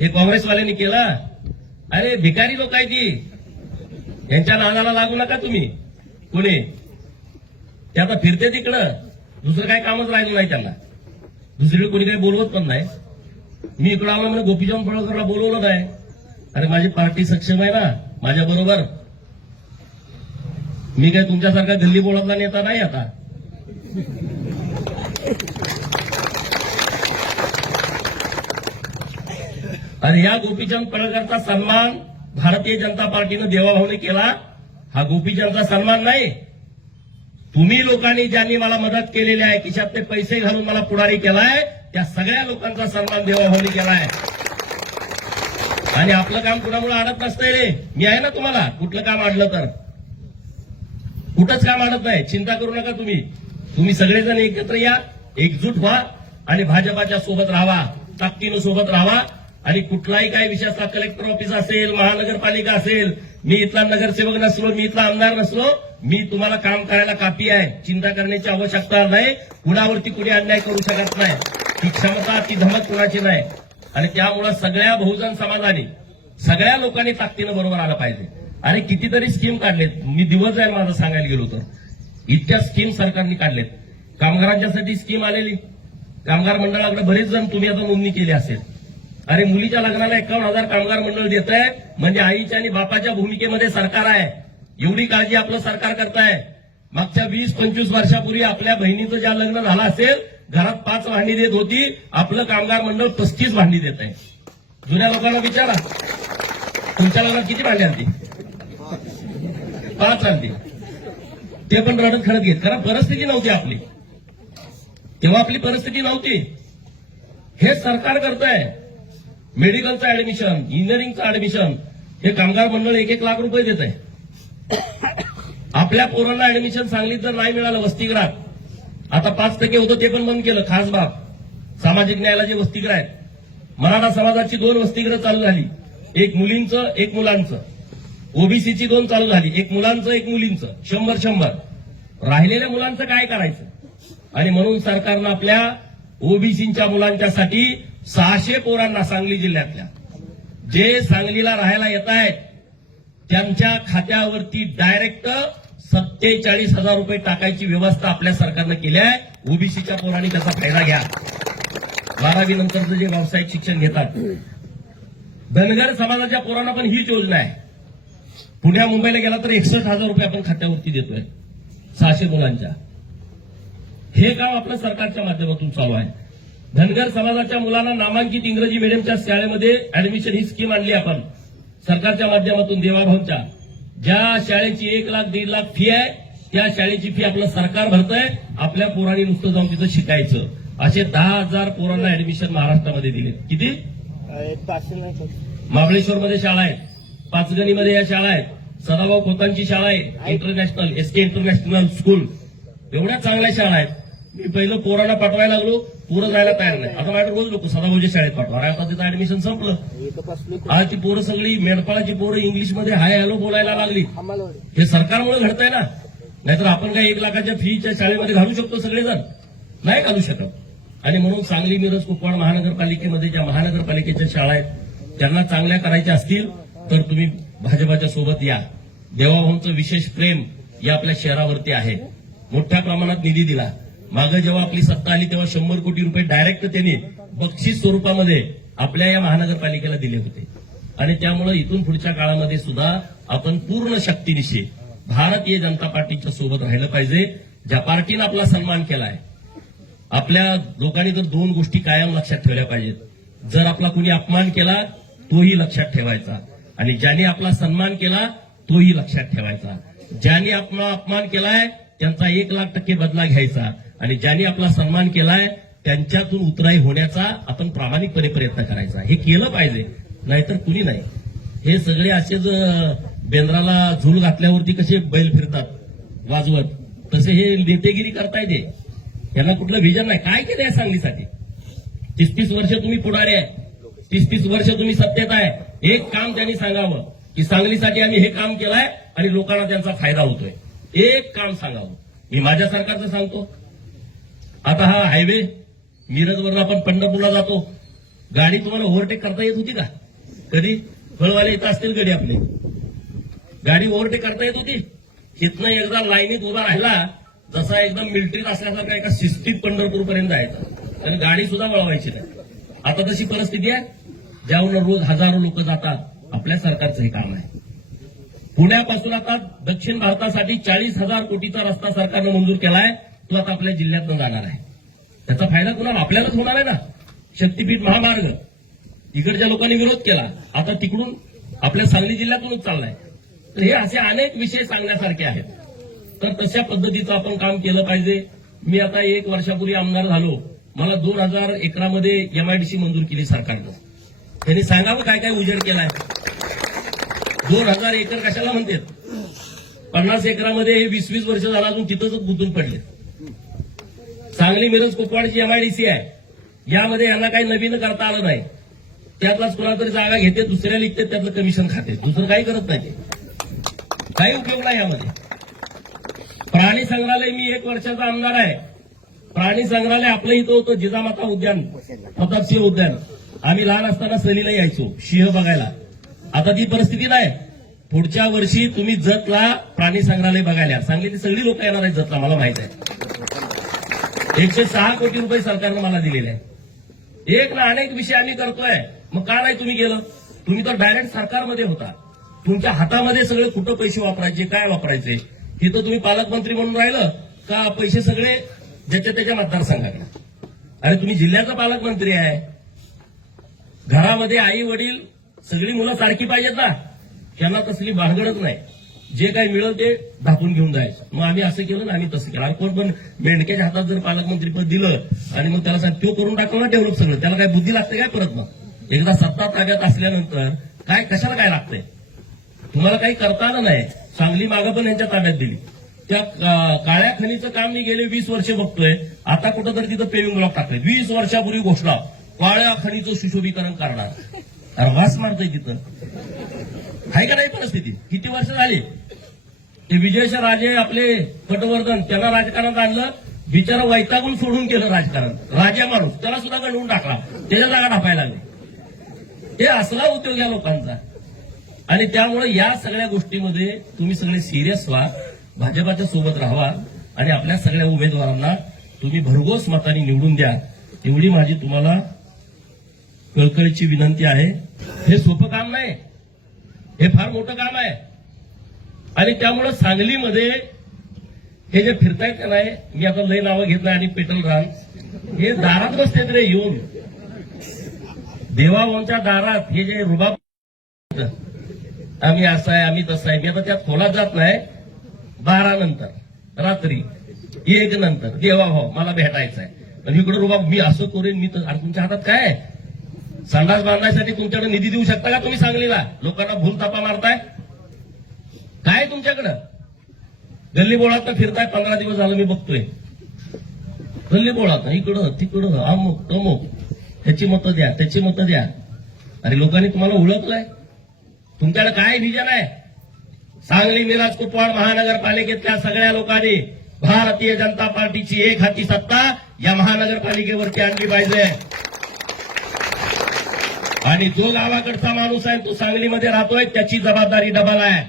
हे काँग्रेसवाल्यांनी केला? अरे भिकारी लोक आहे ती यांच्या नादाला लागू नका तुम्ही. कोणी? ते आता फिरते तिकडं. दुसरं काय कामच राहिलं नाही त्यांना. दुसरीकडे कोणी काही बोलवत पण नाही. मी इकडं आलो म्हणजे गोपीचंद फळकरला बोलवलं काय? अरे माझी पार्टी सक्षम आहे ना. माझ्या बरोबर. मी काय तुमच्यासारखा गल्ली बोळातला नेता नाही आता? आणि या गोपीचंद पडळकरचा सन्मान भारतीय जनता पार्टीनं देवाभावने केला. हा गोपीचंदचा सन्मान नाही. तुम्ही लोकांनी ज्यांनी मला मदत केलेली आहे खिशातले पैसे घालून मला पुढारी केलाय त्या सगळ्या लोकांचा सन्मान देवाभावने केलाय. आणि आपलं काम कुणामुळे अडत नसतंय रे? मी आहे ना तुम्हाला. कुठलं काम अडलं तर? कुठंच काम अडत नाही. चिंता करू नका तुम्ही. तुम्ही सगळेजण एकत्र या एकजूट व्हा आणि भाजपाच्या सोबत राहा. ताकदीनं सोबत राहा. आणि कुठलाही काही विषय असला कलेक्टर ऑफिस असेल महानगरपालिका असेल मी इथला नगरसेवक नसलो मी इथला आमदार नसलो मी तुम्हाला काम करायला कापी आहे. चिंता करण्याची आवश्यकता नाही. कुणावरती कुणी अन्याय करू शकत नाही. ती क्षमता ती धमक कुणाची नाही. आणि त्यामुळं सगळ्या बहुजन समाजाने सगळ्या लोकांनी ताकदीनं बरोबर आलं पाहिजे. आणि कितीतरी स्कीम काढलेत. मी दिवस जाईल माझं सांगायला गेलो तर इतक्या स्कीम सरकारने काढलेत. कामगारांच्यासाठी स्कीम आलेली. कामगार मंडळाकडे बरेच जण तुम्ही आता नोंदणी केली असेल. अरे मुलीच्या लग्नाला एकावन्न हजार कामगार मंडळ देत आहे. म्हणजे आईच्या आणि बापाच्या भूमिकेमध्ये सरकार आहे. एवढी काळजी आपलं सरकार करताय. मागच्या वीस पंचवीस वर्षापूर्वी आपल्या बहिणीचं ज्या लग्न झालं असेल घरात पाच भांडी देत होती. आपलं कामगार मंडळ पस्तीस भांडी देत आहे. जुन्या लोकांना विचारा. तुमच्या लग्नात किती भांडी आणती पाच आणती ते पण रडत खडत घेत. कारण परिस्थिती नव्हती आपली. तेव्हा आपली परिस्थिती नव्हती. हे सरकार करतंय. मेडिकलचं ऍडमिशन इंजिनिअरिंगचं ऍडमिशन हे कामगार मंडळ एक एक लाख रुपये देत आहे. आपल्या पोरांना ऍडमिशन सांगली तर नाही मिळालं वसतिगृहात आता पाच टक्के होतं ते पण बंद केलं खास बाब. सामाजिक न्यायाला जे वसतिगृह आहेत मराठा समाजाची दोन वसतिगृह चालू झाली. एक मुलींचं एक मुलांचं. ओबीसीची दोन चालू झाली. एक मुलांचं एक मुलींचं. शंभर शंभर. राहिलेल्या मुलांचं काय करायचं? आणि म्हणून सरकारनं आपल्या ओबीसीच्या मुलांच्यासाठी सहाशे पोरांना सांगली जिल्ह्यातल्या. जे सांगलीला राहायला येत आहेत त्यांच्या खात्यावरती डायरेक्ट सत्तेचाळीस हजार रुपये टाकायची व्यवस्था आपल्या सरकारनं केली आहे. ओबीसीच्या पोरांनी त्याचा फायदा घ्या. बारावी नंतरचं जे व्यावसायिक शिक्षण घेतात. धनगर समाजाच्या पोरांना पण हीच योजना आहे. पुण्या मुंबईला गेला तर एकसष्ट हजार रुपये आपण खात्यावरती देतोय. सहाशे मुलांच्या. हे काम आपलं सरकारच्या माध्यमातून चालू आहे. धनगर समाजाच्या मुलांना नामांकित इंग्रजी मिडियमच्या शाळेमध्ये ऍडमिशन ही स्कीम आणली आपण. सरकारच्या माध्यमातून देवाभाऊच्या. ज्या शाळेची एक लाख दीड लाख फी आहे त्या शाळेची फी आपलं सरकार भरतंय. आपल्या पोरांनी नुसतं जाऊन तिथं शिकायचं. असे दहा हजार पोरांना ऍडमिशन महाराष्ट्रामध्ये दिले. किती? महाबळेश्वरमध्ये शाळा आहेत. पाचगणीमध्ये या शाळा आहेत. सदाभाऊ खोतांची शाळा आहे. International S K international school एवढ्या चांगल्या शाळा आहेत. मी पहिलं पोरांना पाठवायला लागलो. पोरं जायला तयार नाही. आता माझ्याकडे रोज लोक सदाभाऊच्या शाळेत पाठवा. अरे आता तिथं ऍडमिशन संपलं. आज ती पोरं सगळी मेडपाळाची पोरं इंग्लिशमध्ये हाय हॅलो बोलायला लागली. हे सरकारमुळे घडतंय ना. नाहीतर आपण काय एक लाखाच्या फीच्या शाळेमध्ये घालू शकतो सगळेजण? नाही घालू शकत. आणि म्हणून सांगली मिरज कुपवाड महानगरपालिकेमध्ये ज्या महानगरपालिकेच्या शाळा आहेत त्यांना चांगल्या करायच्या असतील तर तुम्ही भाजपाच्या सोबत या. देवाभाऊंचं विशेष प्रेम या आपल्या शहरावरती आहे. मोठ्या प्रमाणात निधी दिला. मागं जेव्हा आपली सत्ता आली तेव्हा शंभर कोटी रुपये डायरेक्ट त्यांनी बक्षीस स्वरूपामध्ये आपल्या या महानगरपालिकेला दिले होते. आणि त्यामुळे इथून पुढच्या काळामध्ये सुद्धा आपण पूर्ण शक्तीनिशी भारतीय जनता पार्टीच्या सोबत राहिलं पाहिजे ज्या पार्टीनं आपला सन्मान केला आहे आपल्या लोकांनी तर दोन गोष्टी कायम लक्षात ठेवल्या पाहिजेत. जर आपला कुणी अपमान केला तोही लक्षात ठेवायचा. आणि ज्याने आपला सन्मान केला तोही लक्षात ठेवायचा. ज्याने आपला अपमान केलाय त्यांचा एक लाख टक्के बदला घ्यायचा. आणि ज्यांनी आपला सन्मान केलाय त्यांच्यातून उतराई होण्याचा आपण प्रामाणिकपणे प्रयत्न करायचा. हे केलं पाहिजे नाहीतर कुणी नाही. हे सगळे असेच बेंद्राला झूल घातल्यावरती कसे बैल फिरतात वाजवत तसे हे नेतेगिरी करता येते यांना कुठलं व्हिजन नाही. काय केलं या सांगलीसाठी? तीस तीस वर्ष तुम्ही पुढारी आहे. तीस तीस वर्ष तुम्ही सत्तेत आहे. एक काम त्यांनी सांगावं की सांगलीसाठी आम्ही हे काम केलंय आणि लोकांना त्यांचा फायदा होतोय. एक काम सांगावं. मी माझ्या सरकारचं सांगतो. आता हा हायवे मिरजवरून आपण पंढरपूरला जातो. गाडी तुम्हाला ओव्हरटेक करता येत होती का? कधी? फळवाले येत असतील गडी आपले. गाडी ओव्हरटेक करता येत होती? इथनं एकदा लाईनीत उभा राहिला जसा एकदम मिलिटरीत असल्यासारखा एका शिस्तीत पंढरपूर पर्यंत जायचा. आणि गाडी सुद्धा वळवायची नाही. आता तशी परिस्थिती आहे. ज्यावर रोज हजारो लोक जातात. आपल्या सरकारचं हे काम आहे. पुण्यापासून आता दक्षिण भारतासाठी चाळीस हजार कोटीचा रस्ता सरकारनं मंजूर केलाय. तो आता आपल्या जिल्ह्यातनं जाणार आहे. त्याचा फायदा कुणाला? आपल्यालाच होणार आहे ना. शक्तीपीठ महामार्ग. इकडच्या लोकांनी विरोध केला. आता तिकडून आपल्या सांगली जिल्ह्यातूनच चाललाय. तर हे असे अनेक विषय सांगण्यासारखे आहेत. तर तशा पद्धतीचं आपण काम केलं पाहिजे. मी आता एक वर्षापूर्वी आमदार झालो. मला दोन हजार एकरामध्ये एमआयडीसी मंजूर केली सरकारनं. त्यांनी सांगावं काय काय उजेड केलाय. दोन हजार एकर कशाला म्हणतात? पन्नास एकरामध्ये हे वीस वीस वर्ष झालं अजून तिथंच गुंतून पडले. सांगली मिरज कुपवाडची एमआयडीसी आहे. यामध्ये यांना काही नवीन करता आलं नाही. त्यातलाच कुणातरी जागा घेते दुसऱ्या लिखते त्यातलं कमिशन खाते. दुसरं काही करत नाही काही उपयोग नाही यामध्ये. प्राणी संग्रहालय मी एक वर्षाचा आमदार आहे. प्राणी संग्रहालय आपलं इथं होतं जिजामाता उद्यान. प्रतापसिंह उद्यान. आम्ही लहान असताना सहलीला यायचो सिंह बघायला. आता ती परिस्थिती नाही. पुढच्या वर्षी तुम्ही जतला प्राणी संग्रहालय बघायला सांगितली सगळी लोक येणार आहेत जतला मला माहीत आहे. एकशे सहा कोटी रुपये सरकारनं मला दिलेले आहे एक ना अनेक विषय आम्ही करतोय. मग का नाही तुम्ही गेलं? तुम्ही तर डायरेक्ट सरकारमध्ये होता. तुमच्या हातामध्ये सगळे कुठं पैसे वापरायचे काय वापरायचे? तिथं तुम्ही पालकमंत्री म्हणून राहिलं का पैसे सगळे ज्याच्या त्याच्या मतदारसंघाकडे? अरे तुम्ही जिल्ह्याचा पालकमंत्री आहे. घरामध्ये आई वडील सगळी मुलं सारखी पाहिजेत ना. त्यांना तसली भानगडच नाही. जे काही मिळेल ते दाखवून घेऊन जायचं. मग आम्ही असं केलं ना आम्ही तसं केलं. कोण पण मेंढक्याच्या हातात जर पालकमंत्रीपद दिलं आणि मग त्याला सांग तो करून टाकतो ना डेव्हलप सगळं? त्याला काय बुद्धी लागते काय परत मग? एकदा सत्ता ताब्यात असल्यानंतर काय कशाला काय लागतंय? तुम्हाला काही करता आलं नाही. सांगली मागं पण यांच्या ताब्यात दिली. त्या काळ्या खनीचं काम मी गेले वीस वर्ष बघतोय. आता कुठं तरी तिथं पेविंग ब्लॉक टाकले वीस वर्षापूर्वी घोषणा. काळ्या खनीचं सुशोभीकरण करणार. वास मारतोय तिथं. आहे का नाही परिस्थिती? किती वर्ष झाली? ते विजयश राजे आपले पटवर्धन त्याला राजकारणात आणलं बिचारा वैतागून सोडून केलं राजकारण. राजा माणूस त्याला सुद्धा गंडवून टाकला. त्याच्या जागा टाकायला लागले. हे असला उद्योग या लोकांचा. आणि त्यामुळे या सगळ्या गोष्टीमध्ये तुम्ही सगळे सिरियस व्हा भाजपाच्या सोबत राहा आणि आपल्या सगळ्या उमेदवारांना तुम्ही भरघोस मताने निवडून द्या. एवढी माझी तुम्हाला कळकळीची विनंती आहे. हे सोपं काम नाही. हे फार मोठं काम आहे. आणि त्यामुळं सांगलीमध्ये हे जे फिरतायत का नाही मी आता लय नावं घेत नाही आणि पेट्रोल रान हे दारात बसतेत रे येऊन. देवाभाऊंच्या दारात हे जे रुबाब आम्ही असं आहे आम्ही तसं आहे. मी आता त्यात खोलात जात नाही. बारा नंतर रात्री एक नंतर देवा देवाभाऊ मला भेटायचं आहे आणि इकडे रुबाब मी असं करेन मी तर तुमच्या हातात काय आहे? संडास बांधायसाठी तुमच्याकडे निधी देऊ शकता का तुम्ही सांगलीला? लोकांना भूल तापा मारताय? काय आहे तुमच्याकडं? गल्ली बोळात फिरताय पंधरा दिवस झालं मी बघतोय. गल्ली बोळात इकडं तिकडं अमुक तमुक. त्याची मतं द्या त्याची मतं द्या. अरे लोकांनी तुम्हाला ओळखलंय तुमच्याकडे काय विजन आहे? सांगली मिराज कुपवाड महानगरपालिकेतल्या सगळ्या लोकांनी भारतीय जनता पार्टीची एक हाती सत्ता या महानगरपालिकेवरती आणली पाहिजे. आणि जो गावाकडचा माणूस आहे तो सांगलीमध्ये राहतोय त्याची जबाबदारी डबाला आहे.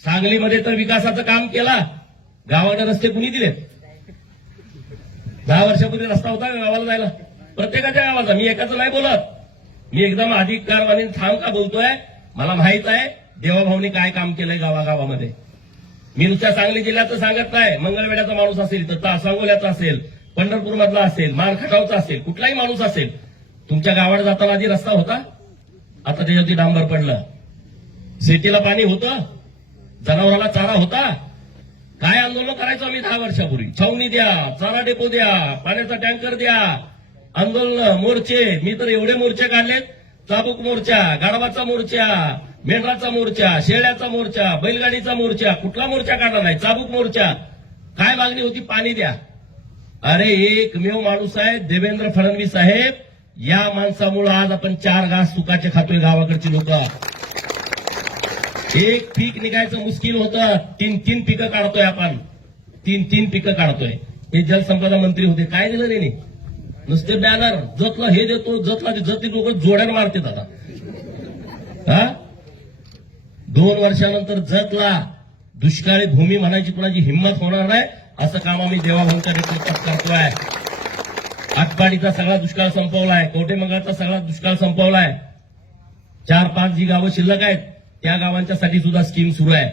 सांगलीमध्ये तर विकासाचं काम केला. गावाने रस्ते कुणी दिलेत? दहा वर्षापूर्वी रस्ता होता गावाला जायला? प्रत्येकाच्या गावाचा. मी एकाच नाही बोलत. मी एकदम अधिकारवाणी ठाम का बोलतोय? मला माहीत आहे देवाभाऊनी काय काम केलंय गावागावामध्ये. मी नुसत्या सांगली जिल्ह्याचं सांगत नाही. मंगळवेड्याचा माणूस असेल तर सांगोल्याचा असेल पंढरपूर मधला असेल मारखटावचा असेल कुठलाही माणूस असेल तुमच्या गावाला जाताना आधी रस्ता होता? आता त्याच्यावरती डांबर पडलं. शेतीला पाणी होतं? जनावराला चारा होता? काय आंदोलन करायचो आम्ही दहा वर्षापूर्वी? छावणी द्या चारा डेपो द्या पाण्याचा टँकर द्या. आंदोलन मोर्चे. मी तर एवढे मोर्चे काढलेत. चाबूक मोर्चा गाडवाचा मोर्चा मेंढराचा मोर्चा शेळ्याचा मोर्चा बैलगाडीचा मोर्चा. कुठला मोर्चा काढला नाही? चाबूक मोर्चा. काय मागणी होती? पाणी द्या. अरे एकमेव माणूस आहे देवेंद्र फडणवीस साहेब. या माणसामुळे आज आपण चार घास सुखाचे खातोय गावाकडची लोक. एक पीक निघायचं मुश्किल होतं तीन तीन पिकं काढतोय आपण. तीन तीन पिकं काढतोय. हे जलसंपदा मंत्री होते. काय दिलं त्यांनी? नुसते बॅनर जतला हे देतो जतला जती लोक जोड्यानं मारतात आता. हा? दोन वर्षानंतर जतला. दुष्काळी भूमी म्हणायची कुणाची हिंमत होणार नाही असं काम आम्ही देवाभाऊंच्या नेतृत्वात करतोय. आटपाडीचा सगळा दुष्काळ संपवलाय कोटेमंगळचा सगळा दुष्काळ संपवलाय? चार पाच जी गावं शिल्लक आहेत त्या गावांच्यासाठी सुद्धा स्कीम सुरू आहे.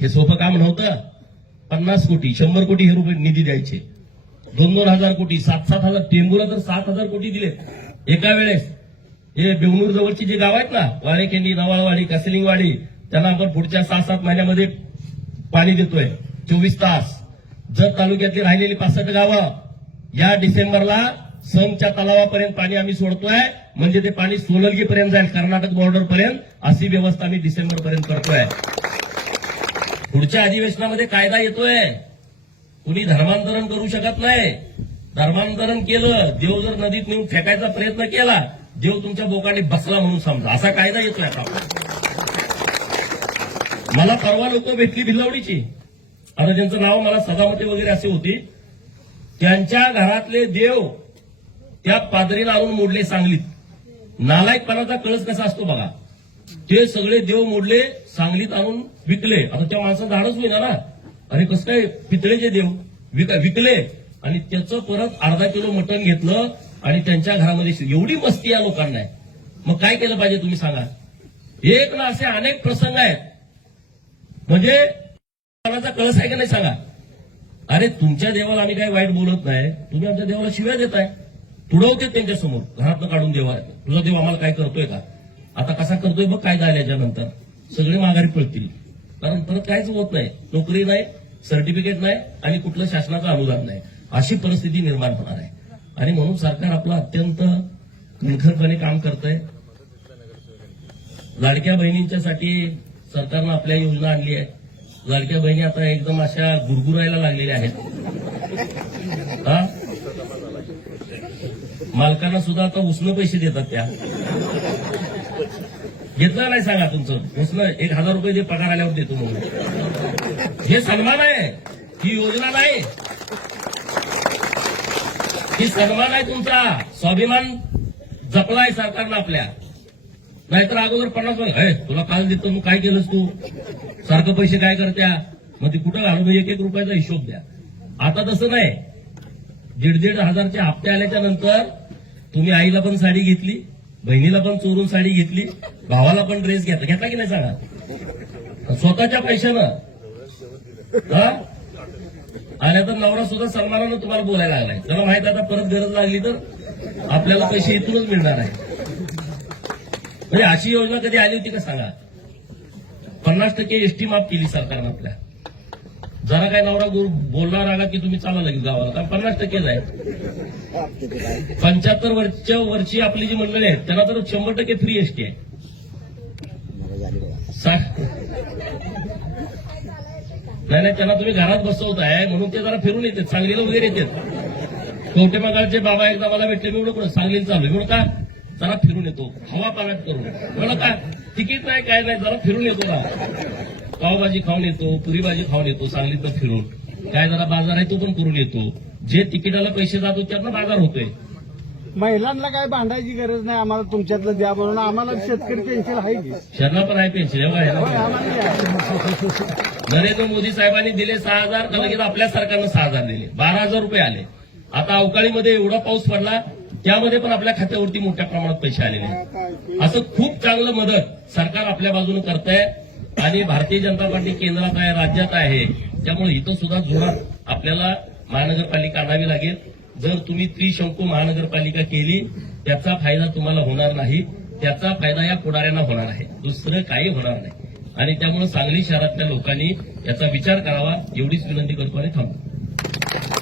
हे सोपं काम नव्हतं. पन्नास कोटी शंभर कोटी हे रुपये निधी द्यायचे. दोन दोन हजार कोटी सात सात हजार टेंबूला तर सात हजार कोटी दिले एका वेळेस. हे बेवणूर जवळची जे गाव आहेत ना वारेखेंडी नवाळवाडी कासिलिंगवाडी त्यांना आपण पुढच्या सहा सात महिन्यामध्ये पाणी देतोय. चोवीस तास. जत तालुक्यातली राहिलेली पासष्ट गावं या डिसेंबरला सनच्या तलावापर्यंत पाणी आम्ही सोडतोय. म्हणजे ते पाणी सोललगीपर्यंत जाईल कर्नाटक बॉर्डर पर्यंत अशी व्यवस्था आम्ही डिसेंबर पर्यंत करतोय. पुढच्या अधिवेशनामध्ये कायदा येतोय. कुणी धर्मांतरण करू शकत नाही. धर्मांतरण केलं देव जर नदीत नेऊन फेकायचा प्रयत्न केला देव तुमच्या बोकाने बसला म्हणून समजा. असा कायदा येतोय आता. मला परवा लोक भेटली भिलवडीची. आता ज्यांचं नाव मला सदामती वगैरे असे होते त्यांच्या घरातले देव त्या पादरीला आणून मोडले सांगलीत. नालायकपणाचा कळस कसा असतो बघा. ते सगळे देव मोडले सांगलीत आणून विकले. आता त्या माणसाचं धाडच होईना ना. अरे कसं काय पितळेचे देव विक- विकले. आणि त्याचं परत अर्धा किलो मटण घेतलं आणि त्यांच्या घरामध्ये एवढी मस्ती या लोकांना आहे. मग काय केलं पाहिजे तुम्ही सांगा? एक ना असे अनेक प्रसंग आहेत. म्हणजे कळस आहे का नाही सांगा? अरे तुमच्या देवाला आम्ही काही वाईट बोलत नाही. तुम्ही आमच्या देवाला शिव्या देताय. तुडवते त्यांच्यासमोर. घरातनं काढून देवा. तुझा देव आम्हाला काय करतोय का? आता कसा करतोय बघ काय झाल्याच्यानंतर सगळे माघारी पळतील कारण परत काहीच होत नाही. नोकरी नाही सर्टिफिकेट नाही आणि कुठलं शासनाचं अनुदान नाही. अशी परिस्थिती निर्माण होणार आहे. आणि म्हणून सरकार आपलं अत्यंत निखरपणे काम करतंय. लाडक्या बहिणींच्यासाठी सरकारनं आपल्या योजना आणली आहे. लाडक्या बहिणी आता एकदम अशा गुरगुरायला लागलेल्या आहेत. हा? मालकांना सुद्धा आता उसनं पैसे देतात त्या. घेतलं नाही सांगा तुमचं. उसनं एक हजार रुपये जे पगार आल्यावर देतो म्हणून. हे सन्मान आहे. ही योजना नाही. ही सन्मान आहे तुमचा. स्वाभिमान जपलाय सरकारनं आपल्या. नाहीतर अगोदर पन्नास रुपये, "हे, तुला काल देतो मग काय केलंस तू? सारखं पैसे काय करत्या? मग ते कुठं घालून एक एक रुपयाचा हिशोब द्या. आता तसं नाही. दीड दीड हजारचे हप्ते आल्याच्यानंतर तुम्ही आईला पण साडी घेतली बहिणीला पण चोरून साडी घेतली भावाला पण ड्रेस घेतला. घेतला की नाही सांगा? स्वतःच्या पैशानं. हा? आल्या तर नवरा सुद्धा सन्मानानं तुम्हाला बोलायला लागलाय. त्याला माहीत आता परत गरज लागली तर आपल्याला पैसे इथूनच मिळणार आहे. म्हणजे अशी योजना कधी आली होती का सांगा? पन्नास टक्के एसटी माफ केली सरकारनं आपल्या. जरा काय नवरा गुरु बोलणार आला की तुम्ही चाला लगेच गावाला. कारण पन्नास टक्केच आहे पंच्याहत्तर वर्षच्या वरची आपली जी मंडळी आहेत त्यांना तर शंभर टक्के फ्री एसटी आहे. नाही नाही त्यांना तुम्ही घरात बसवताय. म्हणून ते जरा फिरून येतात. सांगलीला वगैरे येतात. कवटे मगाळचे बाबा एकदा मला भेटले मी एवढं सांगलीला चालू म्हणून का? जरा फिरून येतो. हवा पाण्यात करून. म्हणून का तिकीट नाही काय नाही जरा फिरून येतो ना. पावभाजी खाऊन येतो पुरी भाजी खाऊन येतो सांगलीतनं फिरून. काय जरा बाजार आहे तो पण करून येतो. जे तिकिटाला पैसे जात त्यांना बाजार होतोय. महिलांना काय भांडायची गरज नाही आम्हाला तुमच्यातलं द्या म्हणून. आम्हाला शेतकरी पेन्शन आहे की? शरणा पण आहे पेन्शन. नरेंद्र मोदी साहेबांनी दिले सहा हजार लगेच आपल्या सरकारनं सहा हजार दिले. बारा हजार रुपये आले. आता अवकाळीमध्ये एवढा पाऊस पडला त्यामध्ये पण आपल्या खात्यावरती मोठ्या प्रमाणात पैसे आलेले आहेत. असं खूप चांगलं मदत सरकार आपल्या बाजूने करतंय आणि भारतीय जनता पार्टी केंद्रात आहे राज्यात आहे. त्यामुळे इथं सुद्धा जोरात आपल्याला महानगरपालिका आणावी लागेल. जर तुम्ही त्रिशंकू महानगरपालिका केली त्याचा फायदा तुम्हाला होणार नाही. त्याचा फायदा या पुढाऱ्यांना होणार आहे. दुसरं काही होणार नाही. आणि त्यामुळे सांगली शहरातल्या लोकांनी याचा विचार करावा एवढीच विनंती करतो आणि थांबतो.